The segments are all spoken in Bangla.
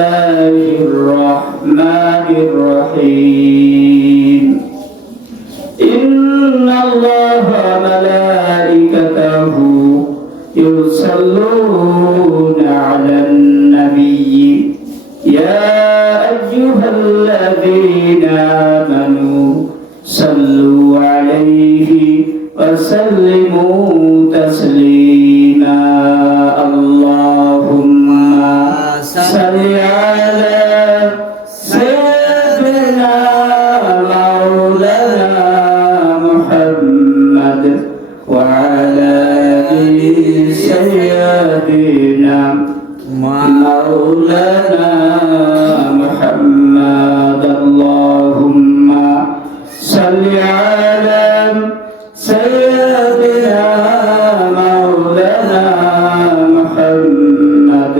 বিসমিল্লাহির রহমানির রহিম ইন্নাল্লাহা ওয়া মালাইকাতাহু ইউসাল্লুনা আলান নাবিয়্যি ইয়া আইয়ুহাল্লাযীনা আমানু সাল্লু আলাইহি ওয়া সাল্লিমু তাসলিমা আল্লাহুম্মা সাল্লি আলা সাইয়্যিদিনা মাওলানা মুহাম্মদ ওয়া আলা আলি সাইয়্যিদিনা মাওলানা মুহাম্মদ আল্লাহুম্মা সাল্লি আলা সাইয়্যিদিনা মাওলানা মুহাম্মদ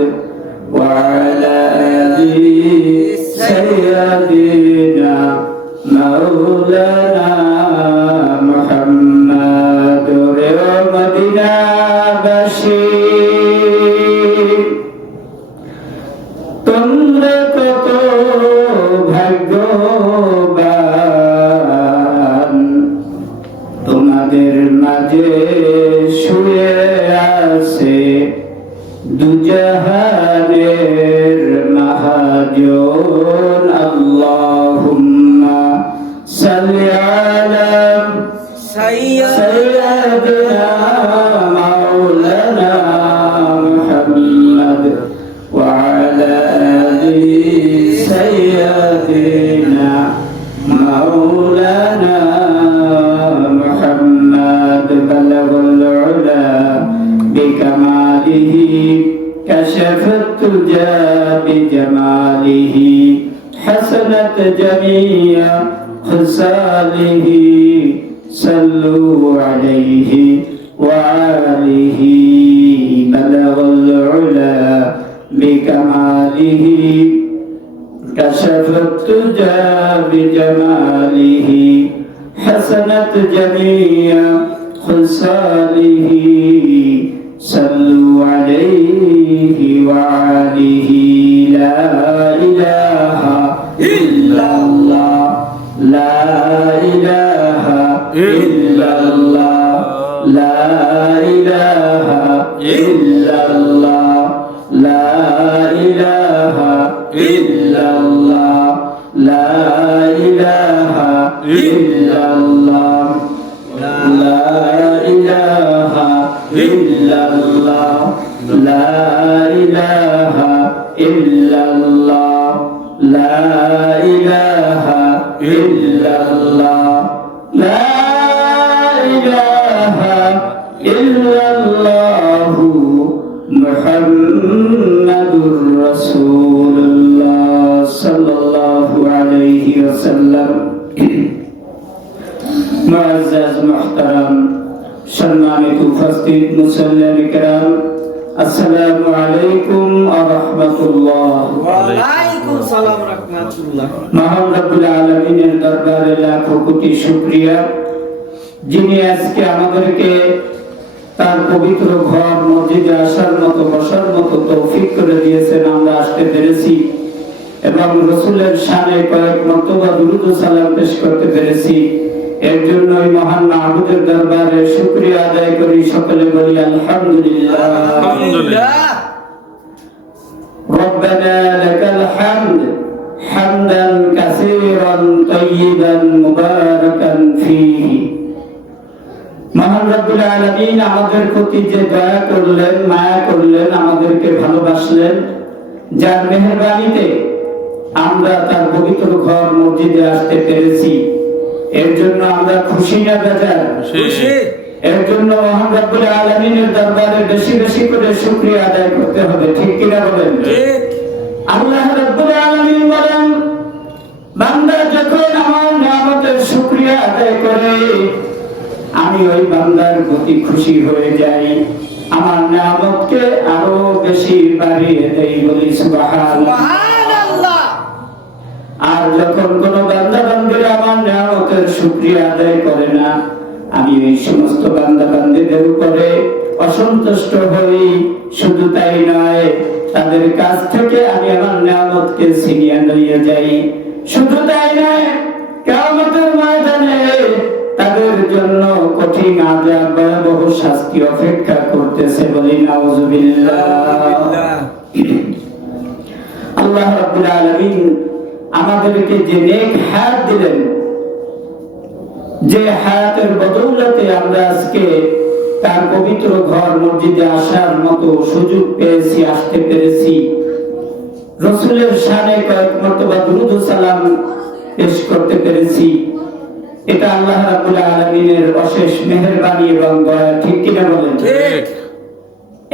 ওয়া আলা আলি সাইয়্যিদিনা মাওলানা মুহাম্মদ রে মদিনাবাসী তোমরা কত ভাগ্যবান তোমাদের মাঝে শুয়ে আছে দুজাহানের মাহাজন আল্লাহুম্মা সাল্লি আলা সাইয়্যিদিনা মাওলানা মুহাম্মদ ওয়া আলা আলি সাইয়্যিদিনা মাওলানা মুহাম্মদ বালাগাল উলা বিকামালিহি কাশাফাত তুজা বিজামালিহি হাসানাত জামিয়া খুসালিহি সাল্লু আলাইহি ওয়া আলিহি বালাগাল উলা বিকামালিহি কাশাফাত তুজা বিজামালিহি হাসানাত জামিয়া খুসালিহি সাল্লু আলাইহি ওয়া আলিহি লা ইলাহা ইল্লাল্লাহ লা ইলাহা ইল্লাল্লাহ লা ইলাহা ইল্লাল্লাহ লা ইলাহা ইল্লাল্লাহ লা ইলাহা ইল্লাল্লাহ লা ইলাহা ইল্লাল্লাহ লা ইলাহা ইল্লাল্লাহ লা ইলাহা ইল্লাল্লাহ লা ইলাহা ইল্লাল্লাহ মুহাম্মাদুর রাসূলুল্লাহ সাল্লাল্লাহু আলাইহি ওয়াসাল্লাম। মুআজ্জাজ মুহতারাম সম্মানিত উপস্থিত মুসল্লিয়ান কিরাম, আসসালামু আলাইকুম ওয়া রাহমাতুল্লাহ। ওয়া আলাইকুম সালাম ওয়া রাহমাতুল্লাহ। মহান রব্বুল আলামিনের দরবারে লাখো কোটি শুকরিয়া, যিনি আজকে আমাদেরকে তার পবিত্র ঘর মসজিদে আসার মতো বসার মতো তৌফিক করে দিয়েছেন। আমরা আসতে পেরেছি এবং রাসূলের শানে কয়েক মর্তবা দুরূদ ও সালাম পেশ করতে পেরেছি। এর জন্য ওই মহান মাহবুবের দরবারে শুকরিয়া আদায় করি। সকলে বলি আলহামদুলিল্লাহ। আলহামদুলিল্লাহ। রব্বানা লাকাল হামদ হামদান কাসীরান তাইয়িবান মুবারাকান ফীহি। মহান রব্বুল আলামিন আমাদের প্রতি যে দয়া করলেন, মায়া করলেন, আমাদেরকে ভালোবাসলেন, যার মেহেরবানিতে আমরা তার পবিত্র ঘর মসজিদে আসতে পেরেছি, এর জন্য আমরা খুশি না বেজার? খুশি। এর জন্য মহান রব্বুল আলামিনের দরবারে বেশি বেশি করে শুকরিয়া আদায় করতে হবে, ঠিক কিনা বলেন? ঠিক। আল্লাহ রাব্বুল আলামিন বলেন, বান্দা যখন আমার নিয়ামতের শুকরিয়া আদায় করে, আমি ওই বান্দার প্রতি খুশি হয়ে যাই, আমার নিয়ামতকে আরো বেশি বাড়িয়ে দেই, বলি সুবহানাল্লাহ। সুবহানাল্লাহ। আর যখন কোন বান্দা বান্দীরা আমার নিয়ামতের শুকরিয়া আদায় করে না, আমি এই সমস্ত বান্দা বান্দীদের উপরে অসন্তুষ্ট হই। শুধু তাই নয়, তাদের কাছ থেকে আমি আমার নিয়ামতকে ছিনিয়ে নিয়ে যাই। শুধু তাই নয়, কিয়ামতের ময়দানে তাদের জন্য কঠিন আযাব, ভয়াবহ শাস্তি অপেক্ষা করতেছে। বলি নাউযুবিল্লাহ। আল্লাহ রাব্বুল আলামিন আমাদেরকে যে নেক হায়াত দিলেন, যে হায়াতের বদৌলতে আমরা আজকে তার পবিত্র ঘর মসজিদে আসার মতো সুযোগ পেয়েছি, আসতে পেরেছি, রাসূলের শানে কয়েক মর্তবা দুরূদ ও সালাম পেশ করতে পেরেছি, এটা আল্লাহ রাব্বুল আলামিনের অশেষ মেহেরবানি এবং দয়া। ঠিক কিনা বলেন? ঠিক।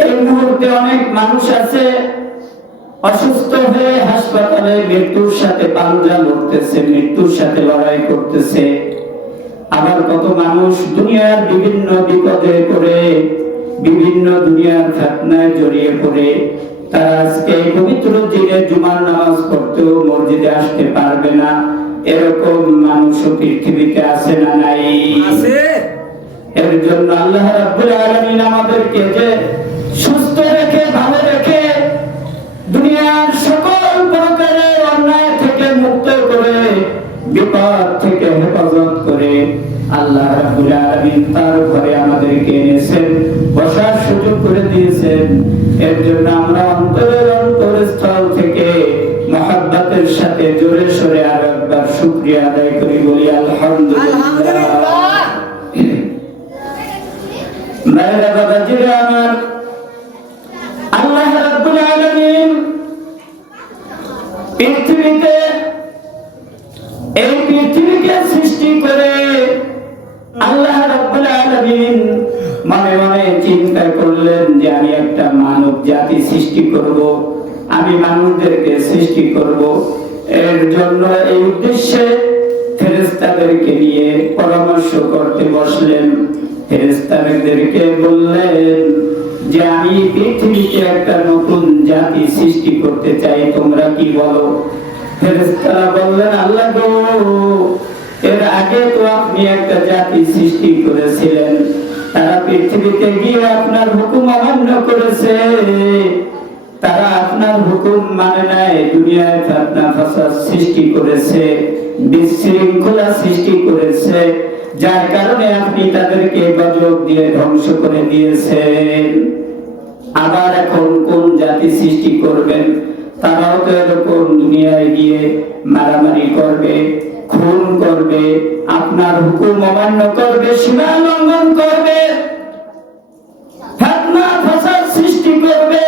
এই মুহূর্তে অনেক মানুষ আছে অসুস্থ হয়ে হাসপাতালে মৃত্যুর সাথে পাঞ্জা লড়তেছে, মৃত্যুর সাথে লড়াই করতেছে। আবার কত মানুষ দুনিয়ার বিভিন্ন বিপদে পড়ে, বিভিন্ন দুনিয়ার ফিতনায় জড়িয়ে পড়ে তারা আজকে এই পবিত্র দিনে জুমার নামাজ পড়তেও মসজিদে আসতে পারবে না। এরকম মানুষও পৃথিবীতে আছে না নাই? আছে। এর জন্য আল্লাহ রাব্বুল আলামিন আমাদেরকে যে সুস্থ রেখে, ভালো রেখে, দুনিয়ার সকল প্রকারের অন্যায় থেকে মুক্ত করে, বিপদ থেকে হেফাজত করে আল্লাহ রাব্বুল আলামিন তার ঘরে আমাদেরকে এনেছেন, বসার সুযোগ করে দিয়েছেন। এর জন্য আমরা অন্তরের অন্তরস্থল থেকে মহব্বতের সাথে জোরে সোরে আর একবার শুকরিয়া আদায় করি, বলি আলহামদুলিল্লাহ। মেরে বাবাজিরা আমার, আল্লাহ রাব্বুল আলামিন এই পৃথিবীকে সৃষ্টি করে আল্লাহ রাব্বুল আলামিন মনে মনে চিন্তা করলেন যে আমি একটা মানব জাতি সৃষ্টি করব, আমি মানুষদেরকে সৃষ্টি করব। এর জন্য এই উদ্দেশ্যে ফেরেশতাদেরকে নিয়ে পরামর্শ করতে বসলেন। ফেরেশতাদেরকে বললেন যে আমি পৃথিবীতে একটা নতুন জাতি সৃষ্টি করতে চাই, তোমরা কি বলো? ফেরেশতারা বললেন, আল্লাহ গো, এর আগে তো আপনি একটা জাতি সৃষ্টি করেছিলেন, তারা পৃথিবীতে গিয়ে আপনার হুকুম অমান্য করেছে, তারা আপনার হুকুম মানে নাই, দুনিয়ায় ফিতনা ফাসাদ সৃষ্টি করেছে, বিশৃঙ্খলা সৃষ্টি করেছে, যার কারণে আপনি তাদেরকে গজব দিয়ে ধ্বংস করে দিয়েছেন। আবার এখন কোন জাতি সৃষ্টি করবেন? তারাও তো এরকম দুনিয়ায় গিয়ে মারামারি করবে, খুন করবে, আপনার হুকুম অমান্য করবে, সীমা লঙ্ঘন করবে, ফিতনা ফাসাদ সৃষ্টি করবে।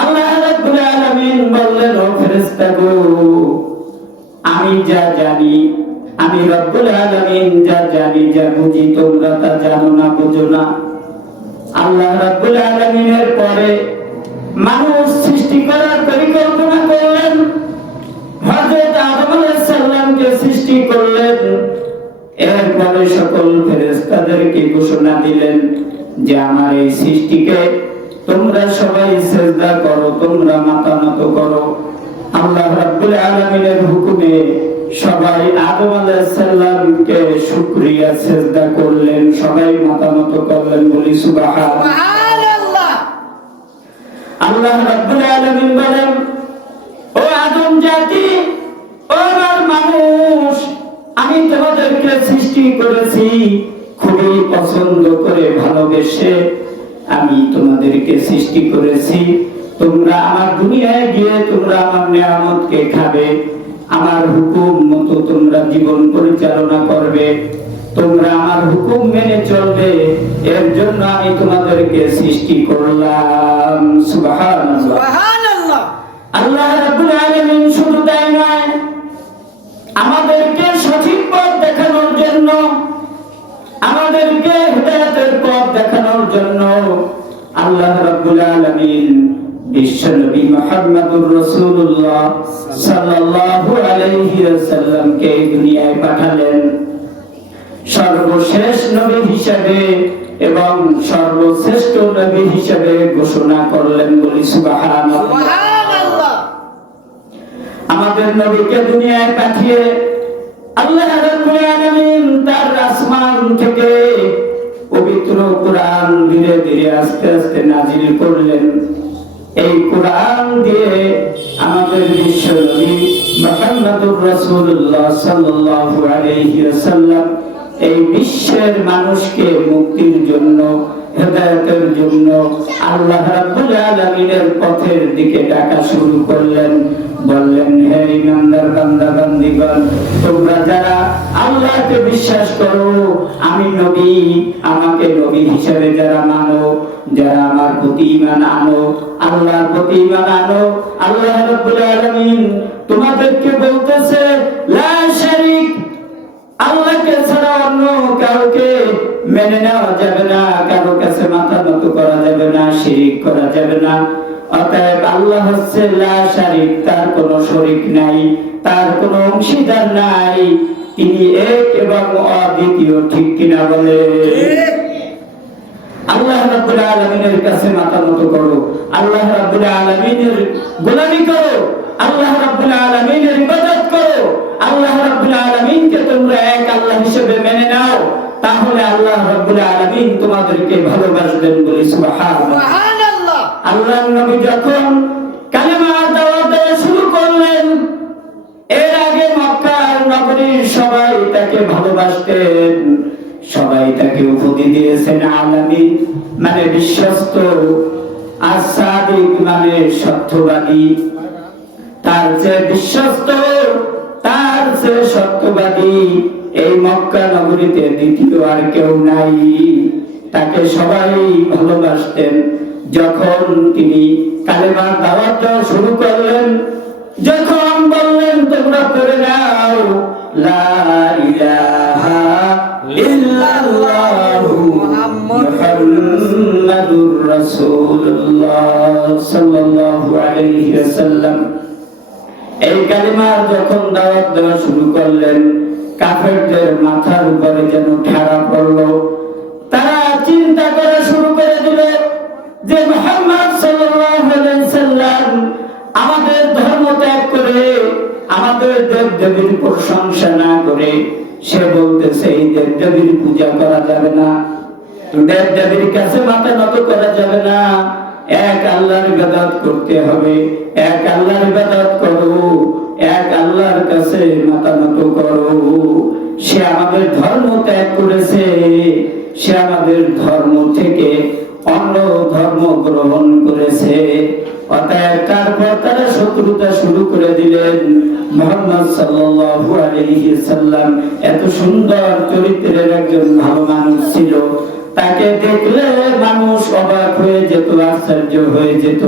আল্লাহ রাব্বুল আলামিন বললেন, ও ফেরেশতাগো, আমি যা জানি, আমি রব্বুল আলামিন যা জানি, যা বুঝি, তোমরা তা জানো না, বুঝো না। আল্লাহ রাব্বুল আলামিনের পরে মানুষ সৃষ্টি করার পরিকল্পনা করলেন, হযরত আদম আলাইহিস সালামকে সৃষ্টি করলেন। এরপরে সকল ফেরেশতাদেরকে ঘোষণা দিলেন যে আমার এই সৃষ্টিকে তোমরা সবাই সিজদা করো, তোমরা মাথা নত করো। আল্লাহ রাব্বুল আলামিনের হুকুমে সবাই আদম আলাইহিস সালামকে শুকরিয়া সিজদা করলেন, সবাই মাথা নত করলেন, বলি সুবহানাল্লাহ। আল্লাহ রাব্বুল আলামিন বলেন, ও আদম জাতি, ও আমার মানুষ, আমি তোমাদেরকে সৃষ্টি করেছি খুবই পছন্দ করে, ভালোবেসে আমি তোমাদেরকে সৃষ্টি করেছি। তোমরা আমার দুনিয়ায় গিয়ে তোমরা আমার নিয়ামতকে খাবে, আমার হুকুম মতো তোমরা জীবন পরিচালনা করবে, তোমরা আমার হুকুম মেনে চলবে। এর জন্য আমি তোমাদেরকে সৃষ্টি করলাম। সুবহানাল্লাহ, সুবহানাল্লাহ। আল্লাহ রাব্বুল আলামিন শুধু তাই নয়, আমাদেরকে সঠিক পথ দেখানোর জন্য, আমাদেরকে হিদায়াতের পথ দেখানোর জন্য আল্লাহ রাব্বুল আলামিন বিশ্বনবী মুহাম্মদুর রাসূলুল্লাহ সাল্লাল্লাহু আলাইহি ওয়াসাল্লামকে এই দুনিয়ায় পাঠালেন সর্বশেষ নবী হিসেবে এবং সর্বশ্রেষ্ঠ নবী হিসেবে ঘোষণা করলেন, বলি সুবহানাল্লাহ। সুবহানাল্লাহ। আমাদের নবীকে দুনিয়ায় পাঠিয়ে আল্লাহ রাব্বুল আলামিন তার আসমান থেকে পবিত্র কোরআন ধীরে ধীরে আস্তে আস্তে নাজিল করলেন। এই কোরআন দিয়ে আমাদের বিশ্বনবী মুহাম্মদুর রাসূলুল্লাহ সাল্লাল্লাহু আলাইহি ওয়াসাল্লাম এই বিশ্বের মানুষকে মুক্তির জন্য, হেদায়েতের জন্য আল্লাহ রাব্বুল আলামিনের পথের দিকে ডাকা শুরু করলেন। বললেন, হে ইমানদার বান্দা বান্দীগণ, তোমরা যারা আল্লাহকে বিশ্বাস করো, আমি নবী, আমাকে নবী হিসেবে যারা মানো, যারা আমার প্রতি ঈমান আনো, আল্লাহর প্রতি ঈমান আনো, আল্লাহ রাব্বুল আলামিন তোমাদেরকে বলতেছে লা শারীক, আল্লাহকে ছাড়া অন্য কাউকে মেনে নেওয়া যাবে না, কারো কাছে মাথা নত করা যাবে না, শিরিক করা যাবে না। অতএব আল্লাহ হচ্ছে লা শারীক, তার কোনো শরীক নাই, তার কোনো অংশীদার নাই, তিনি এক এবং অদ্বিতীয়। ঠিক কিনা বলে? আল্লাহ রাব্বুল আলামিনের কাছে মাথা নত করো, আল্লাহ রাব্বুল আলামিনের গোলামি করো, আল্লাহ রাব্বুল আলামিনের ইবাদত করো, আল্লাহ রাব্বুল আলামিনকে তোমরা এক আল্লাহ হিসেবে মেনে নাও, তাহলে আল্লাহ রাব্বুল আলামিন তোমাদেরকে ভালোবাসবেন। বলি সুবহানাল্লাহ। সুবহানাল্লাহ। আল্লাহর নবী যখন কালেমার দাওয়াত দেওয়া শুরু করলেন, এর আগে মক্কার নগরীর সবাই তাকে ভালোবাসতেন, সবাই তাকে উপাধি দিয়েছেন আলামিন, মানে বিশ্বস্ত, আর সাদিক মানে সত্যবাদী। তার যে বিশ্বস্ত, তার যে সত্যবাদী এই মক্কা নগরীতে দ্বিতীয় আর কেউ নাই। তাকে সবাই ভালোবাসতেন। যখন তিনি কালেমার দাওয়াত দেওয়া শুরু করলেন, যখন বললেন তোমরা পড়ে নাও লা ইলাহা ইল্লাল্লাহু মুহাম্মাদুর রাসূলুল্লাহ সাল্লাল্লাহু আলাইহি ওয়াসাল্লাম, এই কালিমার যখন দাওয়াত দেওয়া শুরু করলেন, কাফেরদের মাথার উপরে যেন ঠাড়া পড়লো। তারা চিন্তা করা শুরু করে দিল যে মুহাম্মদ সাল্লাল্লাহু আলাইহি ওয়াসাল্লাম আমাদের ধর্ম ত্যাগ করে, আমাদের দেব-দেবীর প্রশংসা না করে, সে বলতেছে এই দেব-দেবীর পূজা করা যাবে না, দেব-দেবীর কাছে মাথা নত করা যাবে না, এক আল্লাহর ইবাদত করতে হবে, এক আল্লাহর ইবাদত করো, এক আল্লাহর কাছে মাথা নত করো। সে আমাদের ধর্ম ত্যাগ করেছে, সে আমাদের ধর্ম থেকে অন্য ধর্ম গ্রহণ করেছে। অতএব তারপর তারা শত্রুতা শুরু করে দিলেন। মুহাম্মদ সাল্লাল্লাহু আলাইহি সাল্লাম এত সুন্দর চরিত্রের একজন ভালো মানুষ ছিল, তাকে দেখলে মানুষ অবাক হয়ে যেত, আশ্চর্য হয়ে যেত।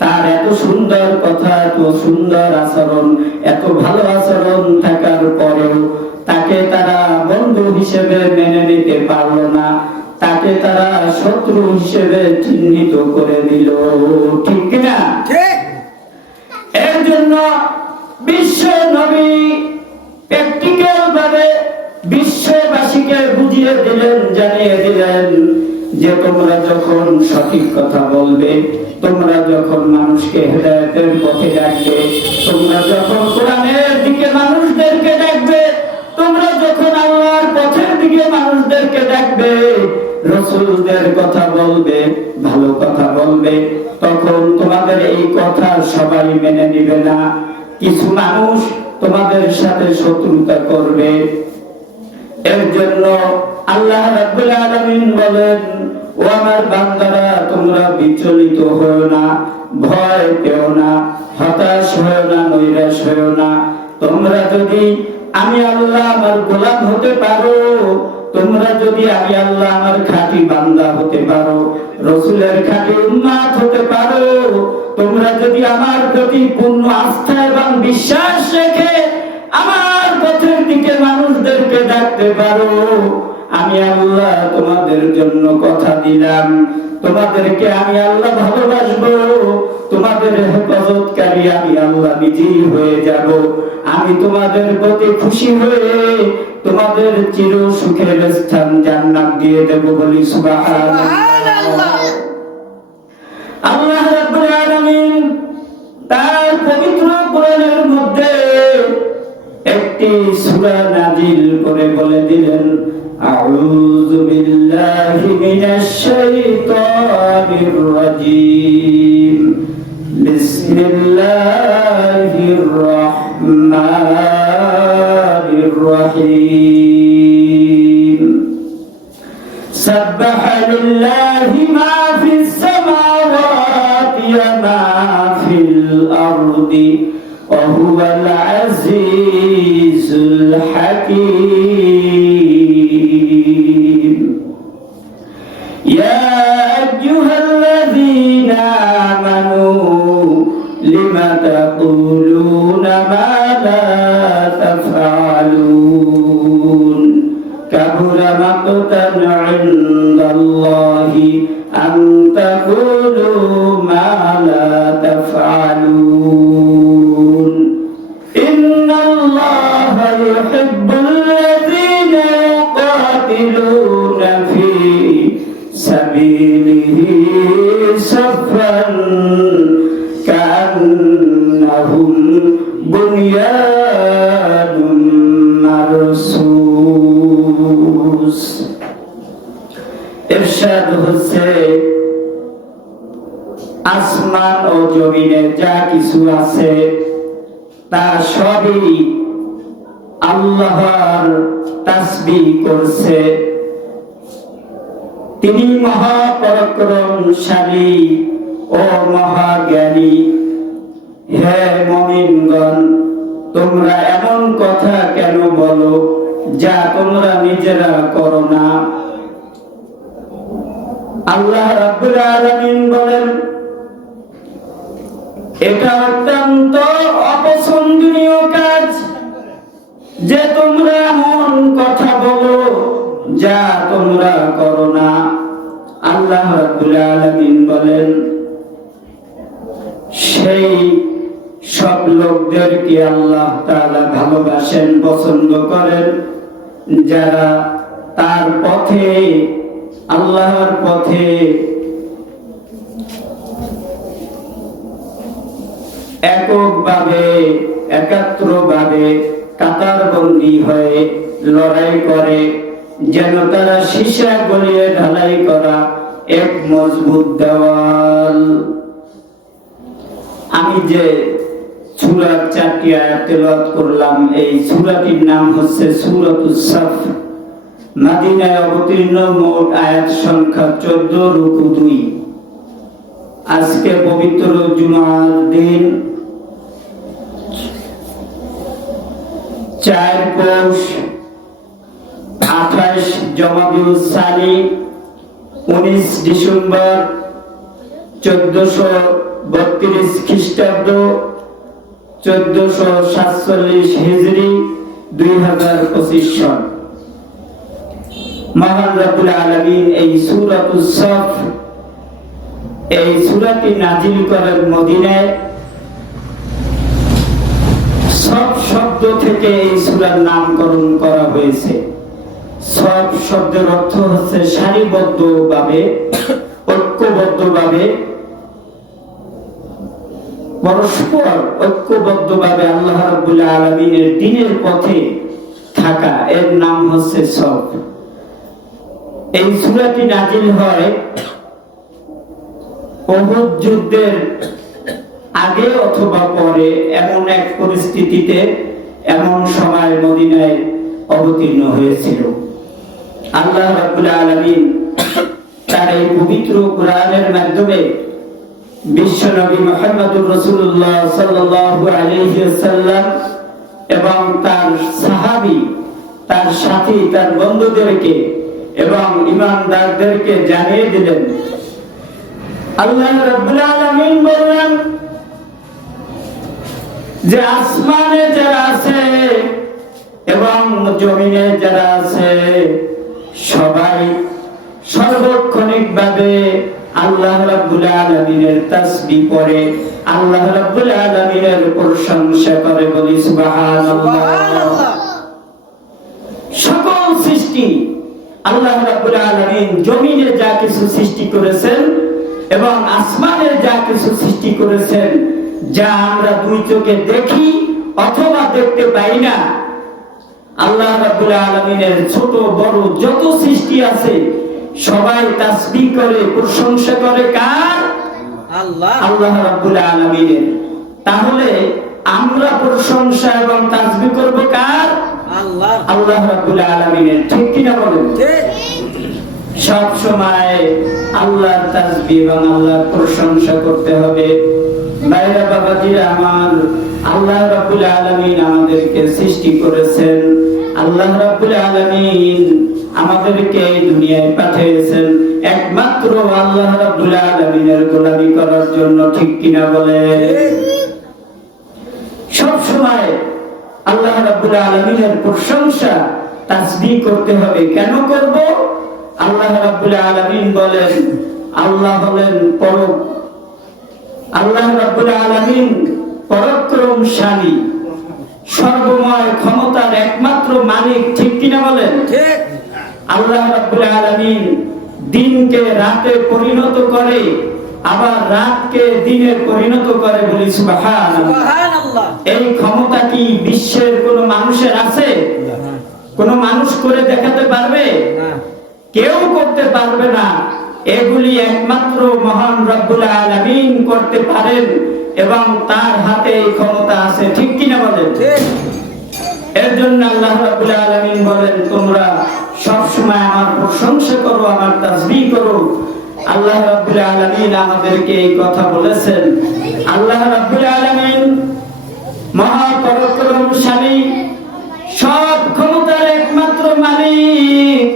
তার এত সুন্দর কথা, এত সুন্দর আচরণ, এত ভালো আচরণ থাকার পরেও তাকে তারা বন্ধু হিসেবে মেনে নিতে পারল না, তাকে তারা শত্রু হিসেবে চিহ্নিত করে দিল। ঠিক কিনা? ঠিক। এর জন্য বিশ্ব নবী প্র্যাকটিক্যাল ভাবে বিশ্ববাসীকে বুঝিয়ে দিলেন, জানিয়ে দিলেন যে তোমরা যখন সঠিক কথা বলবে, তোমরা যখন মানুষকে হেদায়েতের পথে ডাকবে, তোমরা যখন কোরআনের দিকে মানুষদেরকে ডাকবে, তোমরা যখন আল্লাহর পথের দিকে মানুষদেরকে ডাকবে, রাসূলদের কথা বলবে, ভালো কথা বলবে, তখন তোমাদের এই কথা সবাই মেনে নিবে না। কিছু মানুষ তোমাদের সাথে শত্রুতা করবে। এর জন্য আল্লাহ রাব্বুল আলামিন বলেন, ও আমার বান্দারা, তোমরা বিচলিত হয়ো না, ভয় পেও না, হতাশ হয়ো না, নৈরাশ হয়ো না। তোমরা যদি আমি আল্লাহ আমার গোলাম হতে পারো, তোমরা যদি আমি আল্লাহ আমার খাঁটি বান্দা হতে পারো, রাসূলের খাঁটি উম্মত হতে পারো, তোমরা যদি আমার প্রতি পূর্ণ আস্থা এবং বিশ্বাস রেখে আমার পথের দিকে মানুষদেরকে ডাকতে পারো, আমি আল্লাহ তোমাদের জন্য কথা দিলাম, তোমাদেরকে আমি আল্লাহ ভালোবাসবো, তোমাদের হেফাজতকারী আমি আল্লাহ নিজেই হয়ে যাব। আমি তোমাদের প্রতি খুশি হয়ে তোমাদের চির সুখের স্থান জান্নাত দিয়ে দেব। বলি সুবহানাল্লাহ। আল্লাহ রাব্বুল আলামিন তার পবিত্র কোরআনের মধ্যে একটি সূরা নাজিল করে বলে দিলেন, আউযু বিল্লাহি মিনাশ শাইতানির রাজীম। بسم الله الرحمن الرحيم سبح لله ما في السماوات وما في الأرض وهو العزيز الحكيم يا أيها الذين آمنوا لم تقولون ما لا تفعلون كبر مقتا عند الله أن تقولوا ما لا تفعلون إن الله يحب الذين يقاتلون في سبيله صفا كأنهم بنيان مرصوص ইরশাদ হচ্ছে আসমান ও জমিনে যা কিছু আছে তা সবই আল্লাহর তাসবিহ করছে। তিনি মহাপরাক্রমশালী ও মহাজ্ঞানী। হে মুমিনগণ, তোমরা এমন কথা কেন বলো যা তোমরা নিজেরা করো না? আল্লাহ রাব্বুল আলামিন বলেন, এটা অত্যন্ত অপছন্দনীয় কাজ যে তোমরা এমন কথা বলো যা তোমরা করো না। আল্লাহ রাব্বুল আলামিন বলেন, সেই সব লোকদেরকে আল্লাহ তাআলা ভালোবাসেন, পছন্দ করেন যারা তার পথে, আল্লাহর পথে এককভাবে, একাত্রভাবে কাতারবন্দী হয়ে লড়াই করে, যেন তারা সীসা গলিয়ে ঢালাই করা এক মজবুত দেওয়াল। আমি যে সূরার 4টি আয়াত তেলাওয়াত করলাম, এই সূরাটির নাম হচ্ছে সূরাতুস সাফ। মদিনায় অবতীর্ণ, মোট আয়াত সংখ্যা 14, রুকু 2। আজকে পবিত্র জুমার দিন 4 পৌষ 28 জমাদিউল সানি 19 ডিসেম্বর 1432 খ্রিস্টাব্দ 1447 হিজরি 2025 সন। মহান রব্বুল আলামিন এই সূরাতুস সাফ, এই সূরাটি নাজিল করেন মদিনায়। সব শব্দ থেকে এই সূরার নামকরণ করা হয়েছে। সব শব্দের অর্থ হচ্ছে সারিবদ্ধভাবে, ঐক্যবদ্ধভাবে, পরস্পর ঐক্যবদ্ধভাবে আল্লাহ রাব্বুল আলামিনের দ্বীনের পথে থাকা, এর নাম হচ্ছে সফ। এই সূরাটি নাজিল হয় উহুদ যুদ্ধের আগে অথবা পরে, এমন এক পরিস্থিতিতে, এমন সময় মদিনায় অবতীর্ণ হয়েছিল। আল্লাহ রাব্বুল আলামিন তার এই পবিত্র কোরআনের মাধ্যমে বিশ্বনবী মুহাম্মদুর রাসূলুল্লাহ সাল্লাল্লাহু আলাইহি ওয়াসাল্লাম এবং তার সাহাবী, তার সাথী, তার বন্ধুদেরকে এবং ঈমানদারদেরকে জানিয়ে দিলেন। আল্লাহ রাব্বুল আলামিন বললেন যে আসমানে যারা আছে এবং জমিনে যারা আছে সবাই সার্বক্ষণিকভাবে আল্লাহ রাব্বুল আলামিনের তাসবিহ পড়ে, আল্লাহ রাব্বুল আলামিনের প্রশংসা করে, বলি সুবহানাল্লাহ। সকল সৃষ্টি আল্লাহ রাব্বুল আলামিন জমিনে যা কিছু সৃষ্টি করেছেন এবং আসমানে যা কিছু সৃষ্টি করেছেন, যা আমরা দুই চোখে দেখি অথবা দেখতে পাই না, আল্লাহ রাব্বুল আলামিনের ছোট বড় যত সৃষ্টি আছে সবাই তাসবিহ করে, প্রশংসা করে কার? আল্লাহ আল্লাহ রাব্বুল আলামিনের। তাহলে আমরা প্রশংসা এবং তাসবিহ করব কার? আল্লাহ আল্লাহ রাব্বুল আলামিনের। ঠিক কি না বলেন? ঠিক সব সময় আল্লাহর তাসবিহ এবং আল্লাহর প্রশংসা করতে হবে। ভাইরা বাবাজিরা আমার, আল্লাহ রাব্বুল আলামিন আমাদেরকে সৃষ্টি করেছেন, আল্লাহ রাব্বুল আলামিন আমাদেরকে এই দুনিয়ায় পাঠিয়েছেন একমাত্র আল্লাহ রাব্বুল আলামিনের গোলামি করার জন্য। ঠিক কিনা বলেন? সব সময় আল্লাহ রাব্বুল আলামিনের প্রশংসা তাসবিহ করতে হবে। কেন করব? আল্লাহ রাব্বুল আলামিন বলেন, আল্লাহ হলেন আল্লাহ রাব্বুল আলামিন পরাক্রমশালী, সর্বময় ক্ষমতার একমাত্র মালিক। ঠিক কিনা বলেন? ঠিক আল্লাহ রাব্বুল আলামিন দিনকে রাতে পরিণত করে, আবার রাতকে দিনে পরিণত করে। বলি সুবহানাল্লাহ। সুবহানাল্লাহ। এই ক্ষমতা কি বিশ্বের কোন মানুষের আছে? কোন মানুষ করে দেখাতে পারবে? না কেউ করতে পারবে না। এগুলি একমাত্র মহান রব্বুল আলামিন করতে পারেন এবং তার হাতে এই ক্ষমতা আছে। ঠিক কিনা বলেন? ঠিক এর জন্য আল্লাহ রাব্বুল আলামিন বলেন, তোমরা সব সময় আমার প্রশংসা করো, আমার তাসবিহ করো। আল্লাহ রাব্বুল আলামিন আমাদেরকে এই কথা বলেছেন। আল্লাহ রাব্বুল আলামিন মহা পরাক্রমশালী, সব ক্ষমতার একমাত্র মালিক।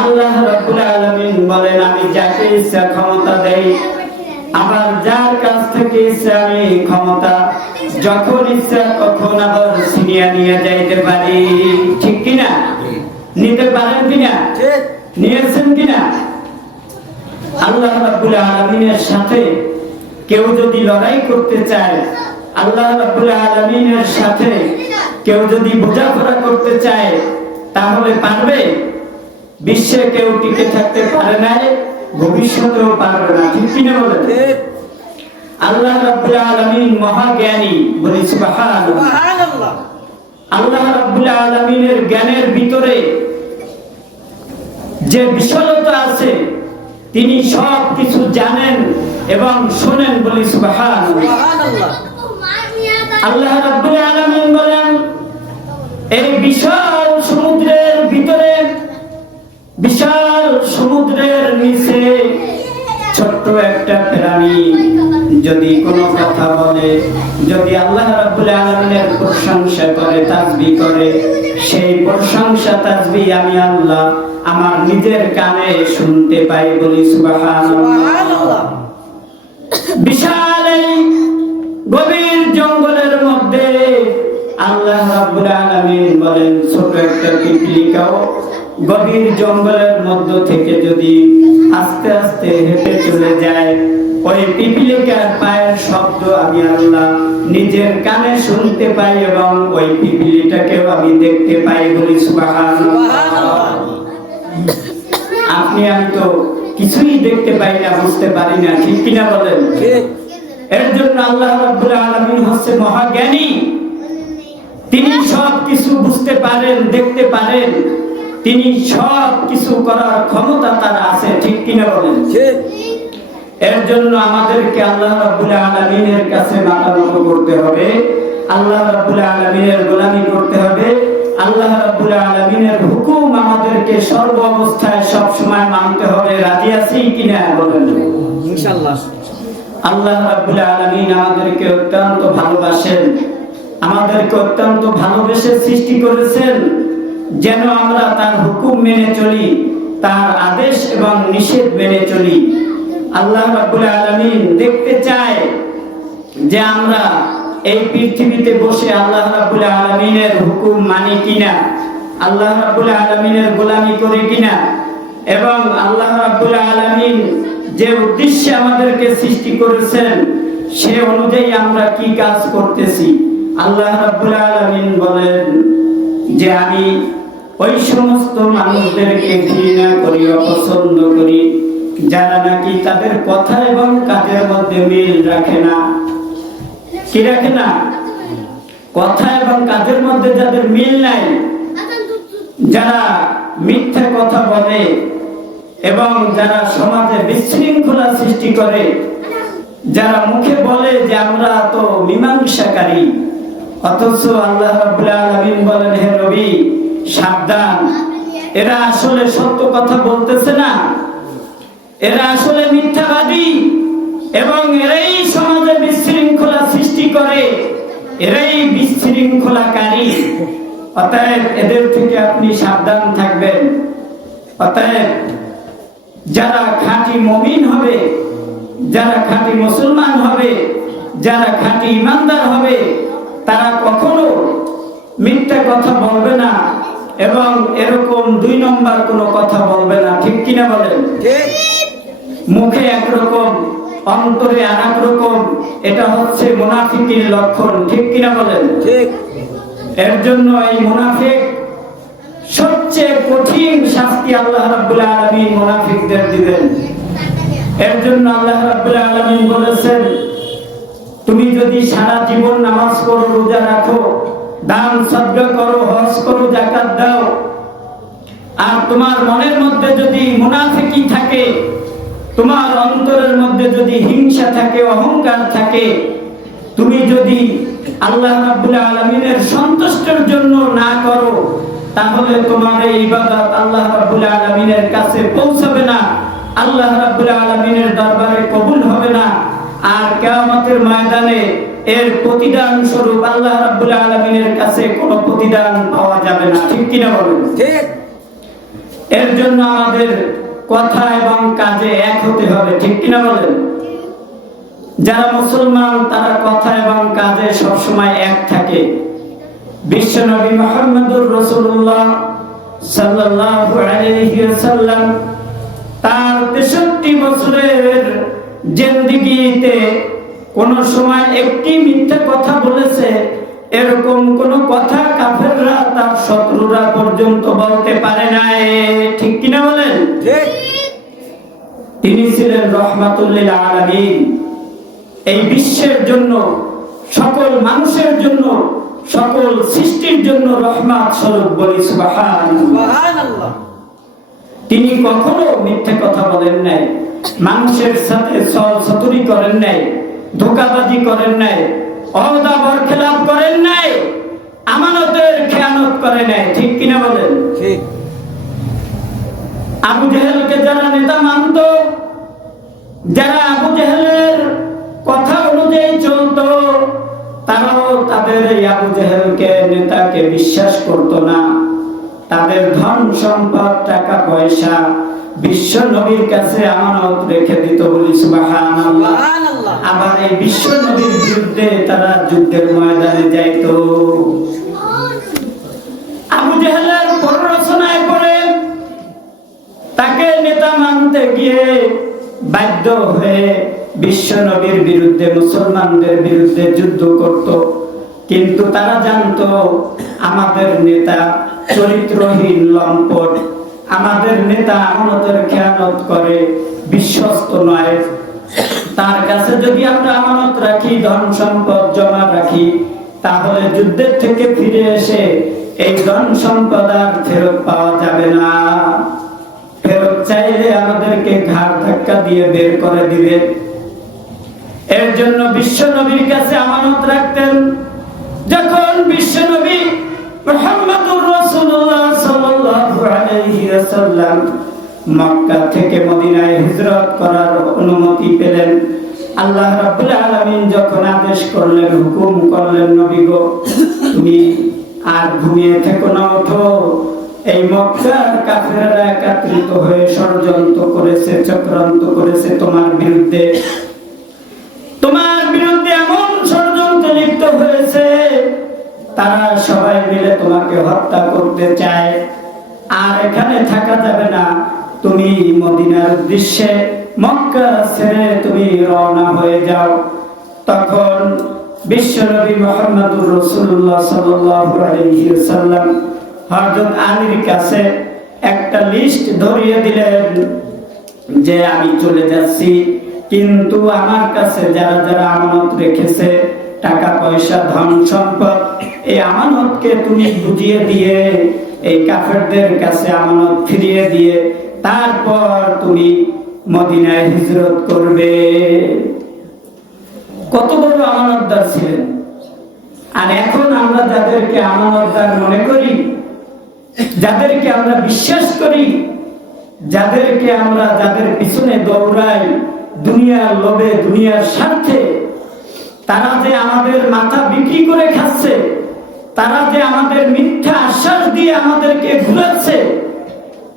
আল্লাহ রাব্বুল আলামিন বলেন, আমি যাকে ইচ্ছা ক্ষমতা দেই, আবার যার কাছ থেকে ইচ্ছা আমি ক্ষমতা যখন ইচ্ছা তখন আবার ছিনিয়ে নিয়ে যাইতে পারি। ঠিক কিনা? নিতে পারেন কিনা? ঠিক নিয়েছেন কিনা? আল্লাহ রাব্বুল আলামিনের সাথে কেউ যদি লড়াই করতে চায়, আল্লাহ রাব্বুল আলামিনের সাথে কেউ যদি বোঝাপড়া করতে চায়, তাহলে পারবে? বিশ্বে কেউ টিকে থাকতে পারে না, ভবিষ্যতেও পারবে না। ঠিক কিনা বলেন? ঠিক আল্লাহ রাব্বুল আলামিন মহাজ্ঞানী। বলি সুবহানাল্লাহ। সুবহানাল্লাহ। আল্লাহ রাব্বুল আলামিনের জ্ঞানের ভিতরে যে বিশালতা আছে, তিনি সব কিছু জানেন এবং শোনেন। বলি সুবহানাল্লাহ। সুবহানাল্লাহ। আল্লাহ রাব্বুল আলামিন বলেন, এই বিশাল সমুদ্রের ভিতরে, বিশাল সমুদ্রের নিচে ছোট্ট একটা প্রাণী যদি কোনো কথা বলে, যদি আল্লাহ রাব্বুল আলামিনের প্রশংসা করে, তাসবিহ করে, সেই প্রশংসা তাসবিহ আমি আল্লাহ আমার নিজের কানে শুনতে পাই। বলি সুবহানাল্লাহ। সুবহানাল্লাহ। বিশাল এই গভীর জঙ্গলের মধ্যে আল্লাহ রাব্বুল আলামিন বলেন, ছোট একটা পিপলিকাও গভীর জঙ্গলের মধ্য থেকে যদি আস্তে আস্তে হেঁটে চলে যায়, ওই পিপলিকার পায়ের শব্দ আমি আল্লাহ নিজের কানে শুনতে পাই এবং ওই পিপলিটাকেও আমি দেখতে পাই। বলি সুবহানাল্লাহ। আপনি আমি তো কিছুই দেখতে পাই না, বুঝতে পারি না। ঠিক কিনা বলেন? ঠিক এর জন্য আল্লাহ রাব্বুল আলামিন হচ্ছে মহাজ্ঞানী। তিনি সব কিছু বুঝতে পারেন, দেখতে পারেন, তিনি সব কিছু করার ক্ষমতা তার আছে। ঠিক কিনা বলেন? ঠিক এর জন্য আমাদেরকে আল্লাহ রাব্বুল আলামিনের কাছে মাথা নত করতে হবে, আল্লাহ রাব্বুল আলামিনের গোলামি করতে হবে। আল্লাহ রাব্বুল আলামিনের হুকুম আমাদেরকে সর্ব অবস্থায় সব সময় মানতে হবে। রাজি আছি কিনা বলেন? ইনশাআল্লাহ। আল্লাহ রাব্বুল আলামিন আমাদেরকে অত্যন্ত ভালোবাসেন, আমাদেরকে অত্যন্ত ভালোবেসে সৃষ্টি করেছেন যেন আমরা তার হুকুম মেনে চলি, তার আদেশ এবং নিষেধ মেনে চলি। আল্লাহ রাব্বুল আলামিন দেখতে চায় যে আমরা এই পৃথিবীতে বসে আল্লাহ রাব্বুল আলামিনের হুকুম মানি কিনা, আল্লাহ রাব্বুল আলামিনের গোলামি করি কিনা, এবং আল্লাহ রাব্বুল আলামিন যে উদ্দেশ্যে আমাদেরকে সৃষ্টি করেছেন সে অনুযায়ী আমরা কি কাজ করতেছি। আল্লাহ রাব্বুল আলামিন বলেন যে আমি ওই সমস্ত মানুষদেরকে ঘৃণা করি, অপছন্দ করি যারা নাকি তাদের কথা এবং কাজের মধ্যে মিল রাখে না। কি রাখে না? কথা এবং কাজের মধ্যে যাদের মিল নাই, যারা মিথ্যা কথা বলে এবং যারা সমাজে বিশৃঙ্খলা সৃষ্টি করে, যারা মুখে বলে যে আমরা তো মীমাংসাকারী, অথচ আল্লাহ রাব্বুল আলামিন বলেন, হে নবী সাবধান, এরা আসলে সত্য কথা বলতেছে না, এরা আসলে মিথ্যাবাদী এবং এরাই সমাজে বিশৃঙ্খলা সৃষ্টি করে, এরাই বিশৃঙ্খলাকারী। অতএব এদের থেকে আপনি সাবধান থাকবেন। অতএব যারা খাঁটি মুমিন হবে, যারা খাঁটি মুসলমান হবে, যারা খাঁটি ইমানদার হবে, তারা কখনো মিথ্যা কথা বলবে না এবং এরকম দুই নম্বর কোনো কথা বলবে না। ঠিক কিনা বলেন? মুখে একরকম, অন্তরে আর এক রকম, এটা হচ্ছে মুনাফিকের লক্ষণ। ঠিক কিনা বলেন? ঠিক। এর জন্য এই মুনাফিক সবচেয়ে কঠিন শাস্তি আল্লাহ রাব্বুল আলামিন মুনাফিকদের দিবেন। এর জন্য আল্লাহ রাব্বুল আলামিন বলেছেন, তুমি যদি সারা জীবন নামাজ পড়ো, রোজা রাখো, দান সদকা করো, হজ করো, যাকাত দাও, আর তোমার মনের মধ্যে যদি মুনাফিকি থাকে, তোমার অন্তরের মধ্যে যদি হিংসা থাকে, অহংকার থাকে, তুমি যদি আল্লাহ রাব্বুল আলামিনের সন্তুষ্টির জন্য না করো, তাহলে তোমার এই ইবাদত আল্লাহ রাব্বুল আলামিনের কাছে পৌঁছাবে না, আল্লাহ রাব্বুল আলামিনের দরবারে কবুল হবে না। আর কিয়ামতের ময়দানে এর প্রতিদান স্বরূপ আল্লাহ রাব্বুল আলামিনের কাছে কোনো প্রতিদান পাওয়া যাবে না। ঠিক কিনা বলেন? ঠিক। এর জন্য আমাদের কথা এবং কাজে এক হতে হবে। ঠিক কিনা বলেন? যারা মুসলমান তারা কথা এবং কাজে সবসময় এক থাকে। বিশ্বনবী মুহাম্মদুর রাসূলুল্লাহ সাল্লাল্লাহু আলাইহি ওয়াসাল্লাম তার 63 বছরের জিন্দেগিতে কোন সময় একটি মিথ্যা কথা বলেছে, এরকম কোন কথা কাফেররা, তার শত্রুরা পর্যন্ত বলতে পারে নাই। ঠিক কিনা বলেন? ঠিক। তিনি ছিলেন রহমাতুল লিল আলামিন, এই বিশ্বের জন্য, সকল মানুষের জন্য, সকল সৃষ্টির জন্য রহমত স্বরূপ। বলি সুবহানাল্লাহ। সুবহানাল্লাহ। তিনি কখনো মিথ্যা কথা বলেন নাই, মানুষের সাথে ছলছতুরি করেন নাই, ধোঁকাবাজি করেন নাই, অদাবর খেলাপ করেন নাই, আমানতের খেয়ানত করে নাই। ঠিক কিনা বলেন? ঠিক। আবু জেহেলকে যারা নেতা মানত, যারা আবু জেহেলের কথা অনুযায়ী চলতো, তারাও তাদের এই আবু জেহেলকে, নেতাকে বিশ্বাস করত না। তাদের ধন সম্পদ, টাকা পয়সা বিশ্ব নবীর কাছে আমানত রেখে দিত। বলি সুবহানাল্লাহ। সুবহানাল্লাহ। আবার এই বিশ্ব নবীর বিরুদ্ধে তারা যুদ্ধের ময়দানে যাইত। আবু জেহেলের প্ররোচনায় পড়ে তাকে নেতা মানতে গিয়ে বাধ্য হয়ে বিশ্ব নবীর বিরুদ্ধে, মুসলমানদের বিরুদ্ধে যুদ্ধ করত। কিন্তু তারা জানতো আমাদের নেতা চরিত্রহীন, লম্পট, আমাদের নেতা আমানতের খেয়ানত করে, বিশ্বস্ত নয়। তার কাছে যদি আমরা আমানত রাখি, ধন সম্পদ জমা রাখি, তাহলে যুদ্ধের থেকে ফিরে এসে এই ধন সম্পদ আর ফেরত পাওয়া যাবে না। ফেরত চাইলে আমাদেরকে ঘাড় ধাক্কা দিয়ে বের করে দিবে। এর জন্য বিশ্ব নবীর কাছে আমানত রাখতেন। যখন বিশ্ব নবী মুহাম্মদুর রাসূলুল্লাহ সাল্লাল্লাহু আলাইহি ওয়াসাল্লাম মক্কা থেকে মদিনায় হিজরত করার অনুমতি পেলেন, আল্লাহ রাব্বুল আলামিন যখন আদেশ করলেন, হুকুম করলেন, নবী গো তুমি আর ঘুমিয়ে থেকো না, ওঠো। এই মক্কার কাফেররা একত্রিত হয়ে ষড়যন্ত্র করেছে, চক্রান্ত করেছে তোমার বিরুদ্ধে। তোমার বিরুদ্ধে এমন ষড়যন্ত্র লিপ্ত হয়েছে, তারা সবাই মিলে তোমাকে হত্যা করতে চায়। আর এখানে থাকা যাবে না, তুমি মদিনার উদ্দেশ্যে মক্কা ছেড়ে তুমি রওনা হয়ে যাও। তখন বিশ্বনবী মুহাম্মদুর রাসূলুল্লাহ সাল্লাল্লাহু আলাইহি ওয়াসাল্লাম হযরত আলীর কাছে একটা লিস্ট ধরিয়ে দিলেন যে আমি চলে যাচ্ছি, কিন্তু আমার কাছে যারা যারা আমানত রেখেছে, টাকা পয়সা, ধন সম্পদ, এই আমানতকে তুমি বুঝিয়ে দিয়ে এই কাফেরদের কাছে আমানত ফিরিয়ে দিয়ে তারপর তুমি মদিনায় হিজরত করবে। কত বড় আমানতদার ছিলেন। আর এখন আমরা যাদেরকে আমানতদার মনে করি, যাদেরকে আমরা বিশ্বাস করি, যাদেরকে আমরা যাদের পিছনে দৌড়াই দুনিয়ার লোভে, দুনিয়ার স্বার্থে, তারা যে আমাদের মাথা বিক্রি করে খাচ্ছে, তারা যে আমাদের মিথ্যা আশ্বাস দিয়ে আমাদেরকে ঘুরাচ্ছে,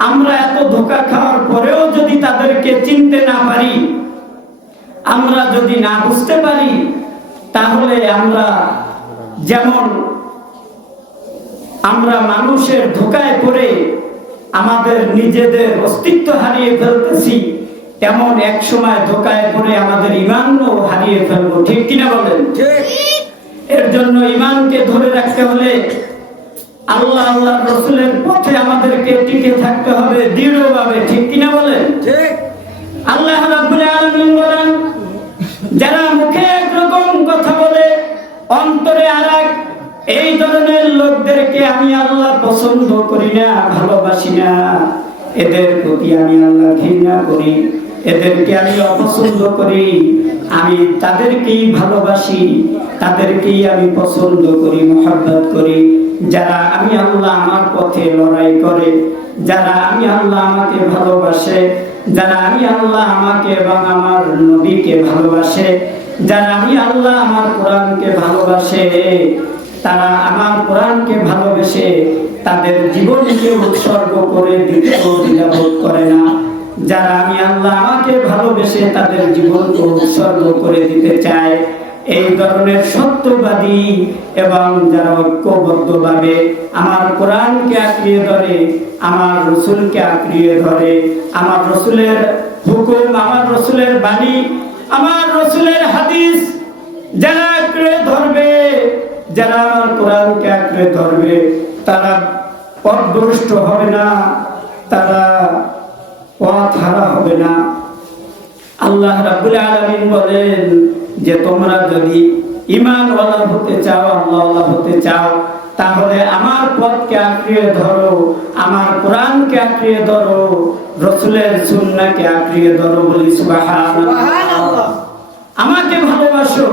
আমরা এত ধোঁকা খাওয়ার পরেও যদি তাদেরকে চিনতে না পারি, আমরা যদি না বুঝতে পারি, তাহলে আমরা যেমন আমরা মানুষের ধোঁকায় পড়ে আমাদের নিজেদের অস্তিত্ব হারিয়ে ফেলতেছি, তেমন এক সময় ধোঁকায় পড়ে আমাদের ঈমানও হারিয়ে ফেলবো। ঠিক কিনা বলেন? এর জন্য ঈমানকে ধরে রাখতে হলে আল্লাহ আল্লাহ রসুলের পথে আমাদেরকে টিকে থাকতে হবে দৃঢ়ভাবে। ঠিক কিনা বলেন? আল্লাহ রাব্বুল আলামিন বলেন, যারা মুখে একরকম কথা বলে অন্তরে আরেক, এই ধরনের লোকদেরকে আমি আল্লাহ পছন্দ করি না, ভালোবাসি না। এদের প্রতি আমি আল্লাহ ঘৃণা করি, এদেরকে আমি অপছন্দ করি। আমি তাদেরকেই ভালোবাসি, তাদেরকেই আমি পছন্দ করি, মহব্বত করি। যারা আমি আল্লাহ আমার পথে লড়াই করে, যারা আমি আল্লাহ আমাকে ভালোবাসে, যারা আমি আল্লাহ আমাকে এবং আমার নবীকে ভালোবাসে, যারা আমি আল্লাহ আমার কোরআনকে ভালোবাসে, তারা আমার কোরআনকে ভালোবেসে তাদের জীবনকে উৎসর্গ করে দিতেও দ্বিধাবোধ করে না। যারা আমি আল্লাহ আমাকে ভালোবেসে তাদের জীবনকে উৎসর্গ করে দিতে চায়, এই ধরনের সত্যবাদী এবং যারা ঐক্যবদ্ধভাবে আমার কোরআনকে আঁকড়িয়ে ধরে, আমার রসুলকে আঁকড়িয়ে ধরে, আমার রসুলের হুকুম, আমার রসুলের বাণী, আমার রসুলের হাদিস যারা আঁকড়ে ধরবে, যারা আমার কোরআনকে আঁকড়ে ধরবে, তারা পথভ্রষ্ট হবে না, তারা পথ হারা হবে না। আল্লাহ রাব্বুল আলামিন বলেন যে তোমরা যদি ঈমানওয়ালা হতে চাও, আল্লাহওয়ালা হতে চাও, তাহলে আমার পথকে আঁকড়িয়ে ধরো, আমার কোরআনকে আঁকড়িয়ে ধরো, রাসূলের সুন্নাহকে আঁকড়িয়ে ধরো। বলি সুবহানাল্লাহ। আমাকে ভালোবাসো,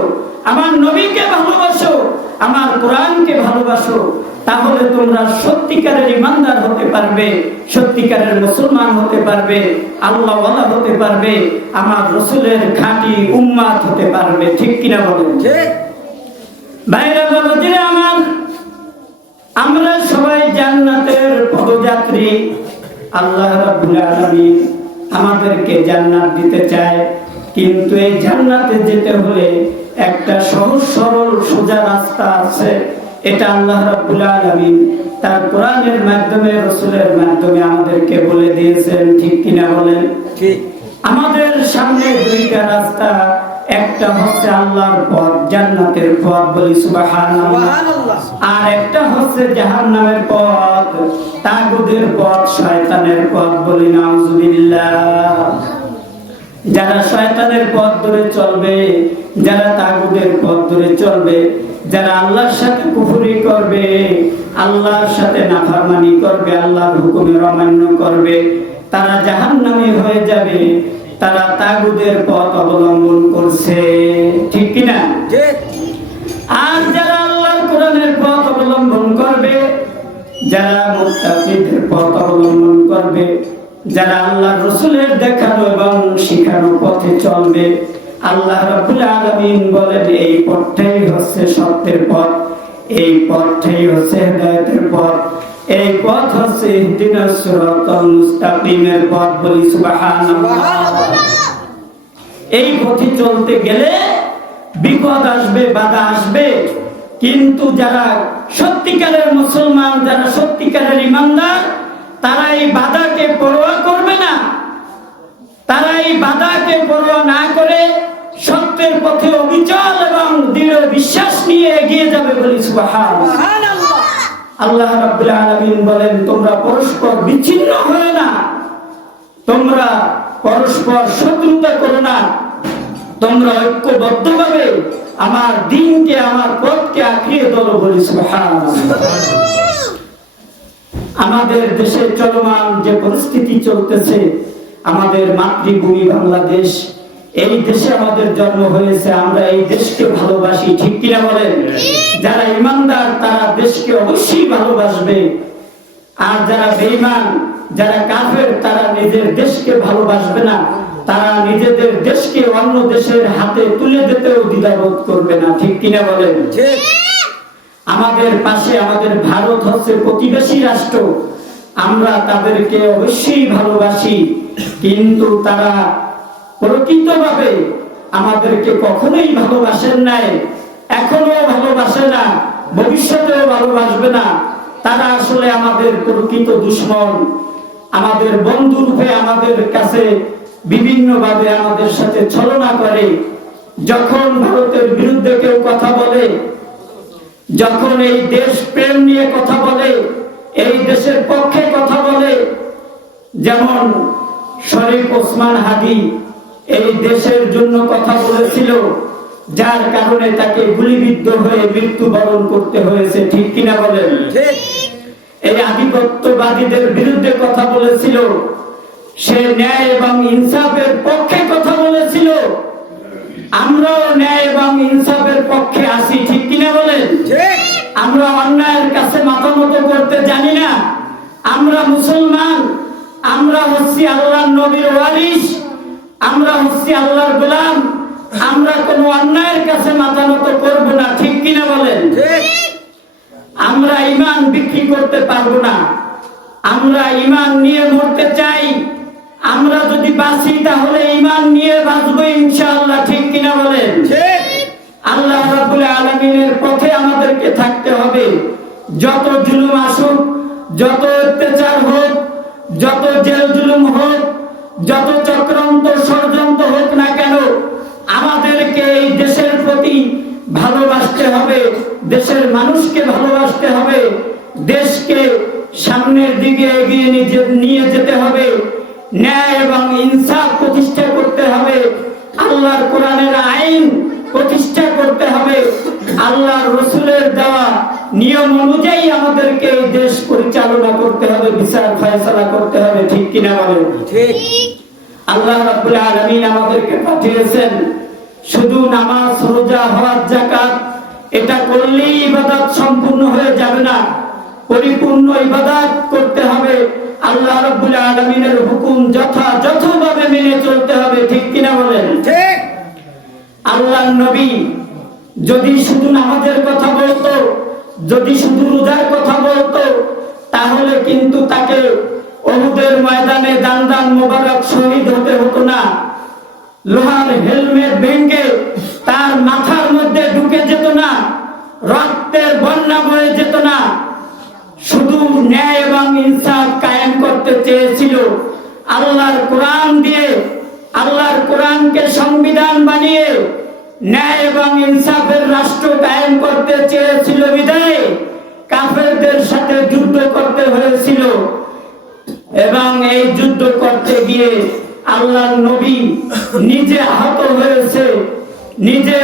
আমার নবীকে ভালোবাসো, আমার কোরআনকে ভালোবাসো, তাহলে তোমরা সত্যিকারের ঈমানদার হতে পারবে, সত্যিকারের মুসলমান হতে পারবে, আল্লাহওয়ালা হতে পারবে, আমার রাসূলের খাঁটি উম্মত হতে পারবে। ঠিক কিনা বলেন? ঠিক। ভাইরা বাবাজিরা আমার, আমরা সবাই জান্নাতের পদযাত্রী। আল্লাহ রাব্বুল আলামিন আমাদেরকে জান্নাত দিতে চায়, কিন্তু এই জান্নাতে যেতে হলে একটা সহজ সরল সোজা রাস্তা আছে। এটা আল্লাহ রাব্বুল আলামিন তার কোরআনের মাধ্যমে, রাসূলের মাধ্যমে আমাদেরকে বলে দিয়েছেন। ঠিক কিনা বলেন? ঠিক। আমাদের সামনে দুইটা রাস্তা, একটা হচ্ছে আল্লাহর পথ, জান্নাতের পথ। বলি সুবহানাল্লাহ। আর একটা হচ্ছে জাহান্নামের পথ, তাগুদের পথ, শয়তানের পথ। বলি নাউজুবিল্লাহ। যারা শয়তানের পথ ধরে চলবে, যারা তাগুদের পথ ধরে চলবে, যারা আল্লাহর সাথে কুফরি করবে, আল্লাহর সাথে নাফরমানি করবে, আল্লাহর হুকুমের অমান্য করবে, তারা জাহান্নামী হয়ে যাবে। তারা তাগুদের পথ অবলম্বন করছে। ঠিক কিনা? আর যারা আল্লাহর কোরআনের পথ অবলম্বন করবে, যারা মুত্তাকিদের পথ অবলম্বন করবে, যারা আল্লাহর রাসূলের দেখানো এবং শিখানো পথে চলবে, আল্লাহ রাব্বুল আলামিন বলেন এই পথটাই হচ্ছে সত্যের পথ, এই পথটাই হচ্ছে হেদায়েতের পথ, এই পথ হচ্ছে ইহদিনাস সিরাতাল মুস্তাকিমের পথ। বলি সুবহানাল্লাহ। এই পথে চলতে গেলে বিপদ আসবে, বাধা আসবে, কিন্তু যারা সত্যিকারের মুসলমান, যারা সত্যিকারের ঈমানদার, তারা এই বাধাকে পরোয়া করবে না। তারা এই বাধাকে পরোয়া না করে সত্যের পথে অবিচল এবং দৃঢ় বিশ্বাস নিয়ে এগিয়ে যাবে। বলি সুবহানাল্লাহ। আল্লাহ রাব্বুল আলামিন বলেন তোমরা পরস্পর বিচ্ছিন্ন হও না, তোমরা পরস্পর শত্রুতা করো না, তোমরা ঐক্যবদ্ধভাবে আমার দ্বীনকে, আমার পথকে আঁকড়িয়ে ধরো। বলি সুবহানাল্লাহ। আমাদের দেশে চলমান যে পরিস্থিতি চলতেছে, আমাদের মাতৃভূমি বাংলাদেশ, এই দেশে আমাদের জন্ম হয়েছে, আমরা এই দেশকে ভালোবাসি, ঠিক কিনা বলেন? যারা ইমানদার তারা দেশকে অবশ্যই ভালোবাসবে, আর যারা বেঈমান, যারা কাফের, তারা নিজের দেশকে ভালোবাসবে না, তারা নিজেদের দেশকে অন্য দেশের হাতে তুলে দিতেও দ্বিধাবোধ করবে না, ঠিক কিনা বলেন? আমাদের পাশে আমাদের ভারত হচ্ছে প্রতিবেশী রাষ্ট্র, আমরা তাদেরকে অবশ্যই ভালোবাসি, কিন্তু তারা প্রকৃতভাবে আমাদেরকে কখনোই ভালোবাসেন নাই, এখনো ভালোবাসে না, ভবিষ্যতেও ভালোবাসবে না। তারা আসলে আমাদের প্রকৃত দুশমন, আমাদের বন্ধু রূপে আমাদের কাছে বিভিন্নভাবে আমাদের সাথে ছলনা করে। যখন ভারতের বিরুদ্ধে কেউ কথা বলে, যখন এই দেশ প্রেম নিয়ে কথা বলে, এই দেশের পক্ষে কথা বলে, যেমন শরীফ ওসমান হাদি এই দেশের জন্য কথা বলেছিল, যার কারণে তাকে গুলিবিদ্ধ হয়ে মৃত্যুবরণ করতে হয়েছে, ঠিক কিনা বলেন? এই আধিপত্যবাদীদের বিরুদ্ধে কথা বলেছিল, সে ন্যায় এবং ইনসাফের পক্ষে কথা বলেছিল। আমরাও ন্যায় এবং ইনসাফের পক্ষে আছি, ঠিক কিনা বলেন? আমরা অন্যায়ের কাছে মাথা নত করতে জানি না। আমরা মুসলমান, আমরা হচ্ছি আল্লাহর নবীর ওয়ারিস, আমরা হচ্ছি আল্লাহর গোলাম, আমরা কোনো অন্যায়ের কাছে মাথা নত করব না, ঠিক কিনা বলেন? আমরা ঈমান বিক্রি করতে পারবো না, আমরা ঈমান নিয়ে মরতে চাই। আমরা যদি বাঁচি তাহলে ঈমান নিয়ে বাঁচবো ইনশাআল্লাহ, ঠিক কিনা বলেন? আল্লাহ রাব্বুল আলামিনের পথে আমাদেরকে থাকতে হবে। যত জুলুম আসুক, যত অত্যাচার হোক, যত জেল জুলুম হোক, যত চক্রান্ত ষড়যন্ত্র হোক না কেন, আমাদেরকে এই দেশের প্রতি ভালোবাসতে হবে, দেশের মানুষকে ভালোবাসতে হবে, দেশকে সামনের দিকে এগিয়ে নিয়ে যেতে হবে, ন্যায় এবং ইনসাফ প্রতিষ্ঠা করতে হবে, আল্লাহর কোরআনের আইন প্রতিষ্ঠা করতে হবে, আল্লাহর রাসূলের দেওয়া নিয়ম অনুযায়ী আমাদেরকে এই দেশ পরিচালনা করতে হবে, বিচার ফয়সালা করতে হবে, ঠিক কিনা বলেন? ঠিক। আল্লাহ রাব্বুল আলামিন আমাদেরকে পাঠিয়েছেন শুধু নামাজ, রোজা, হজ, যাকাত এটা করলেই ইবাদত সম্পূর্ণ হয়ে যাবে না, পরিপূর্ণ ইবাদত করতে হবে। আল্লাহ রাব্বুল আলামিনের হুকুম যথাযথভাবে মেনে চলতে হবে, ঠিক কিনা বলেন? ঠিক। আল্লাহর নবী যদি শুধু নামাজের কথা বলতো, যদি শুধু রোজার কথা বলতো, তাহলে কিন্তু তাকে উহুদের ময়দানে দান মোবারক শহীদ হতে হতো না, লোহার হেলমেট ভেঙে তার মাথার মধ্যে ঢুকে যেত না, রক্তের বন্যা বয়ে যেত না। শুধু ন্যায় এবং ইনসাফ কায়েম করতে চেয়েছিল আল্লাহর কোরআন দিয়ে, আল্লাহর কোরআনকে সংবিধান বানিয়ে ন্যায় এবং ইনসাফের রাষ্ট্র কায়েম করতে চেয়েছিল বিধায় কাফেরদের সাথে যুদ্ধ করতে হয়েছিল। এবং এই যুদ্ধ করতে গিয়ে আল্লাহর নবী নিজে আহত হয়েছে, নিজে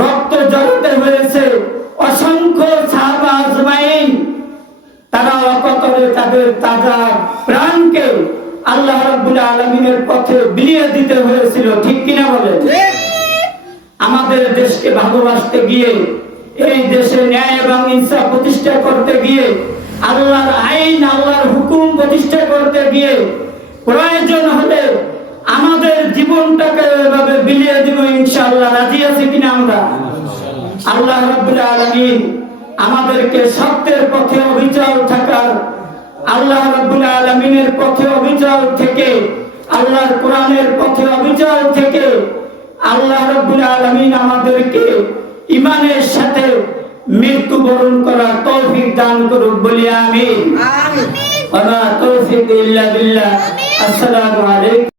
রক্ত ঝরাতে হয়েছে, অসংখ্য সাহাবা আজমাইন তারা অকাতরে তাদের তাজা প্রাণকে আল্লাহ রাব্বুল আলামিনের পথে বিলিয়ে দিতে হয়েছিল, ঠিক কিনা বলেন? আমাদের দেশকে ভালোবাসতে গিয়ে, এই দেশে ন্যায় এবং ইনসাফ প্রতিষ্ঠা করতে গিয়ে, আল্লাহর আইন, আল্লাহর হুকুম প্রতিষ্ঠা করতে গিয়ে প্রয়োজন হলে আমাদের জীবনটাকে এভাবে বিলিয়ে দিব ইনশাআল্লাহ। রাজি আছি কিনা আমরা? আল্লাহ রাব্বুল আলামিন আমাদেরকে সত্যের পথে অবিচল থাকার, আল্লাহ রাব্বুল আলামিনের পথে অবিচল থেকে, আল্লাহর কোরআনের পথে অবিচল থেকে আল্লাহ রাব্বুল আলামিন আমাদেরকে ঈমানের সাথে মৃত্যুবরণ করার তৌফিক দান করুক, বলি আমিন। আমিন। ওয়া মা তৌফিক ইল্লা বিল্লাহ। আসসালামু আলাইকুম।